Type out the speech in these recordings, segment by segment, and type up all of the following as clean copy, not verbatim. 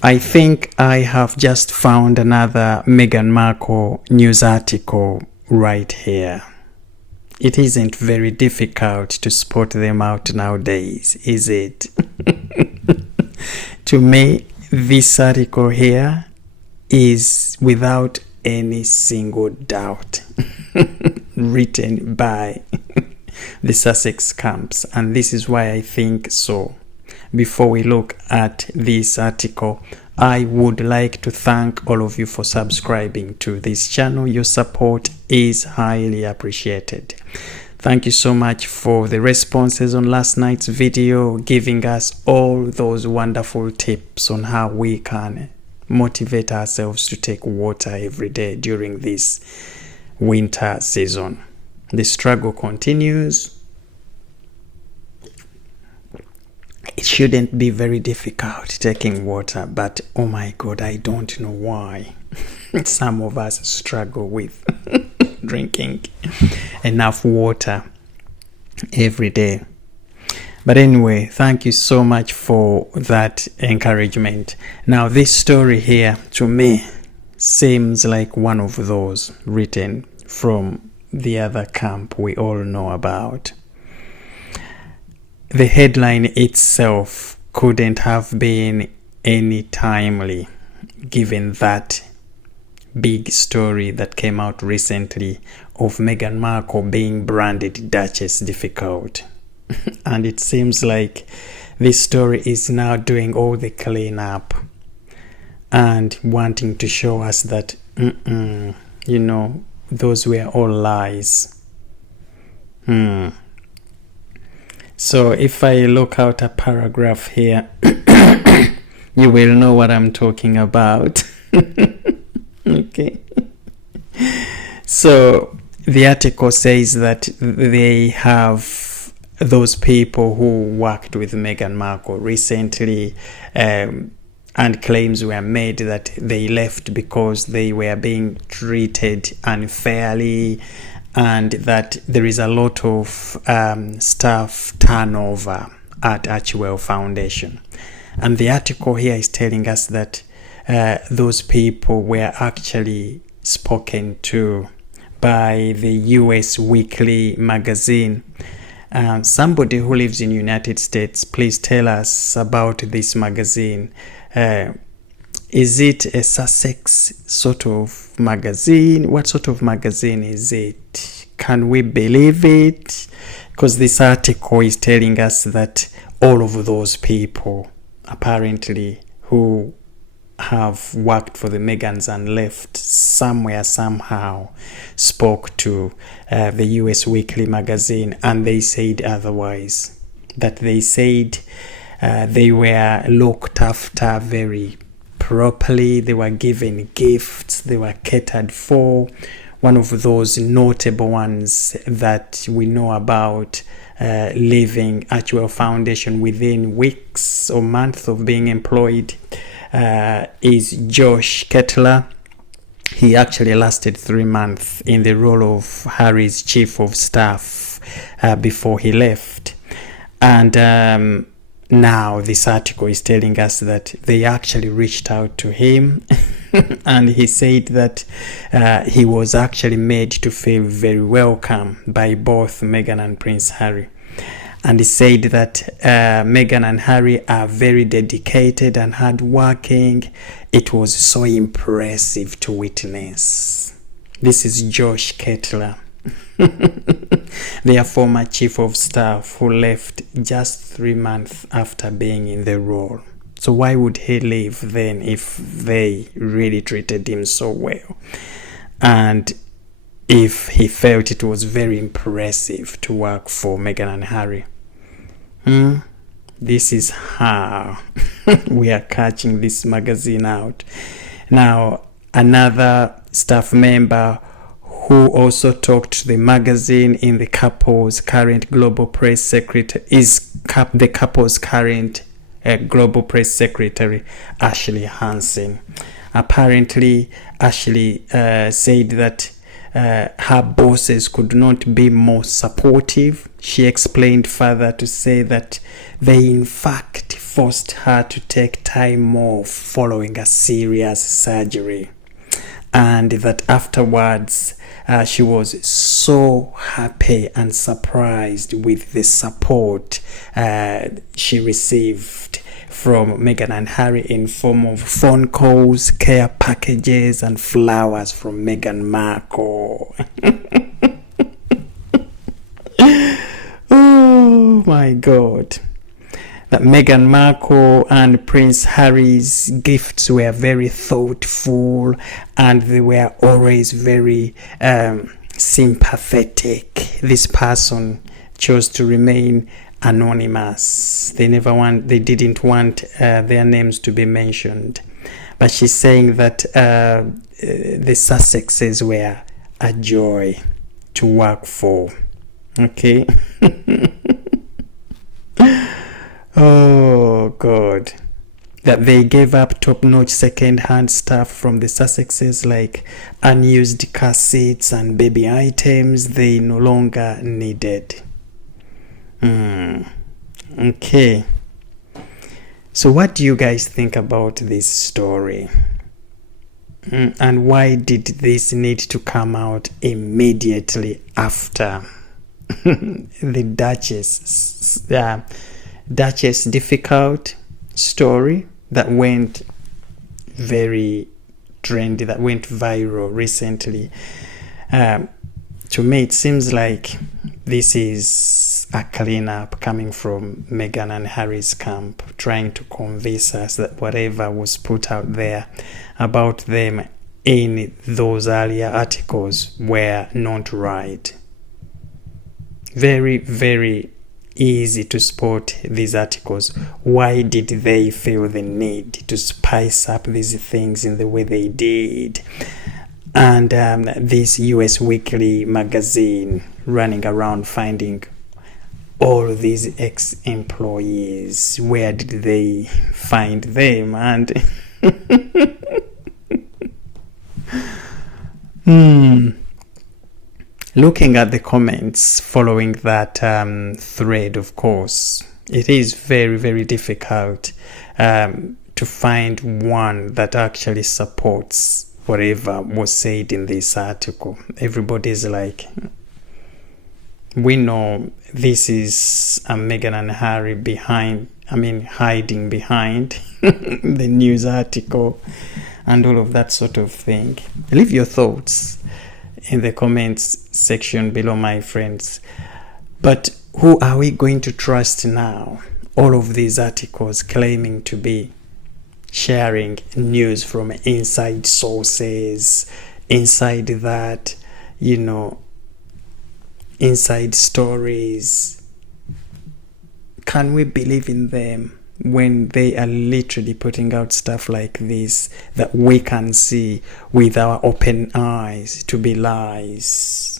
I think I have just found another Meghan Markle news article right here. It isn't very difficult to spot them out nowadays, is it? To me, this article here is without any single doubt written by the Sussex camps, and this is why I think so. Before we look at this article, I would like to thank all of you for subscribing to this channel. Your support is highly appreciated. Thank you so much for the responses on last night's video, giving us all those wonderful tips on how we can motivate ourselves to take water every day during this winter season. The struggle continues. It shouldn't be very difficult taking water, but oh my God, I don't know why some of us struggle with drinking enough water every day. But anyway, thank you so much for that encouragement. Now, this story here to me seems like one of those written from the other camp we all know about. The headline itself couldn't have been any timely, given that big story that came out recently of Meghan Markle being branded Duchess difficult. And it seems like this story is now doing all the cleanup and wanting to show us that, those were all lies. So if I look out a paragraph here, you will know what I'm talking about. Okay. So the article says that they have those people who worked with Meghan Markle recently, and claims were made that they left because they were being treated unfairly, and that there is a lot of staff turnover at Archewell Foundation. And the article here is telling us that those people were actually spoken to by the US weekly magazine. Somebody who lives in the United States, please tell us about this magazine. Is it a Sussex sort of magazine? What sort of magazine is it? Can we believe it? Because this article is telling us that all of those people, apparently, who have worked for the Meghans and left somewhere, somehow, spoke to the US Weekly magazine, and they said otherwise. That they said they were looked after very properly, they were given gifts, they were catered for. One of those notable ones that we know about leaving Archewell Foundation within weeks or months of being employed is Josh Kettler. He actually lasted 3 months in the role of Harry's chief of staff before he left. And now this article is telling us that they actually reached out to him and he said that he was actually made to feel very welcome by both Meghan and Prince Harry. And he said that Meghan and Harry are very dedicated and hardworking. It was so impressive to witness. This is Josh Kettler, their former chief of staff, who left just 3 months after being in the role. So why would he leave then if they really treated him so well? And if he felt it was very impressive to work for Meghan and Harry. This is how we are catching this magazine out. Now, another staff member who also talked to the magazine in the couple's current global press secretary is the couple's current global press secretary, Ashley Hansen. Apparently, Ashley said that her bosses could not be more supportive. She explained further to say that they in fact forced her to take time off following a serious surgery, and that afterwards she was so happy and surprised with the support she received from Meghan and Harry in form of phone calls, care packages, and flowers from Meghan Markle. Oh my God. That Meghan Markle and Prince Harry's gifts were very thoughtful, and they were always very sympathetic. This person chose to remain anonymous. They didn't want their names to be mentioned. But she's saying that the Sussexes were a joy to work for. Okay. Oh God. That they gave up top-notch second-hand stuff from the Sussexes, like unused car seats and baby items they no longer needed. Okay. So what do you guys think about this story? And why did this need to come out immediately after the Duchess difficult story that went very trendy, that went viral recently? To me, it seems like this is a cleanup coming from Meghan and Harry's camp, trying to convince us that whatever was put out there about them in those earlier articles were not right. Very, very easy to spot these articles. Why did they feel the need to spice up these things in the way they did? And this US Weekly magazine running around finding all these ex-employees. Where did they find them? And looking at the comments following that thread, of course, it is very, very difficult to find one that actually supports whatever was said in this article. Everybody's like, we know this is Meghan and Harry hiding behind the news article and all of that sort of thing. Leave your thoughts in the comments section below, my friends. But who are we going to trust now? All of these articles claiming to be sharing news from inside sources, inside that, inside stories. Can we believe in them when they are literally putting out stuff like this that we can see with our open eyes to be lies?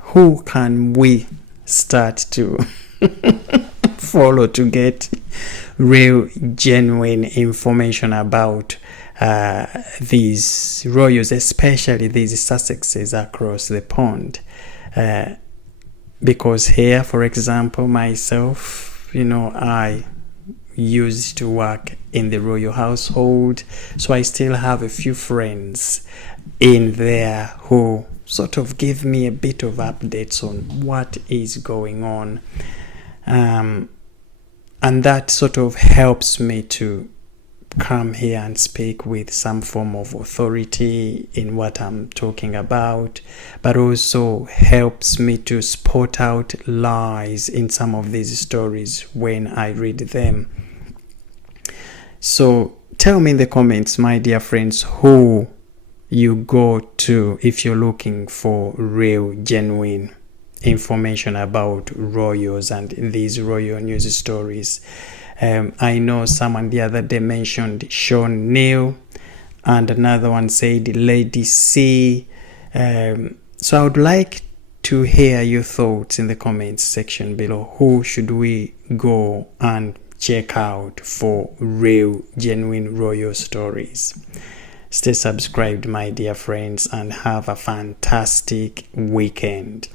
Who can we start to follow to get real, genuine information about these royals, especially these Sussexes across the pond? Because here, for example, myself, I used to work in the royal household, so I still have a few friends in there who sort of give me a bit of updates on what is going on. And that sort of helps me to come here and speak with some form of authority in what I'm talking about, but also helps me to spot out lies in some of these stories when I read them. So tell me in the comments, my dear friends, who you go to if you're looking for real, genuine information about royals and these royal news stories. I know someone the other day mentioned Sean Neil, and another one said Lady C. So I would like to hear your thoughts in the comments section below. Who should we go and check out for real, genuine royal stories? Stay subscribed, my dear friends, and have a fantastic weekend.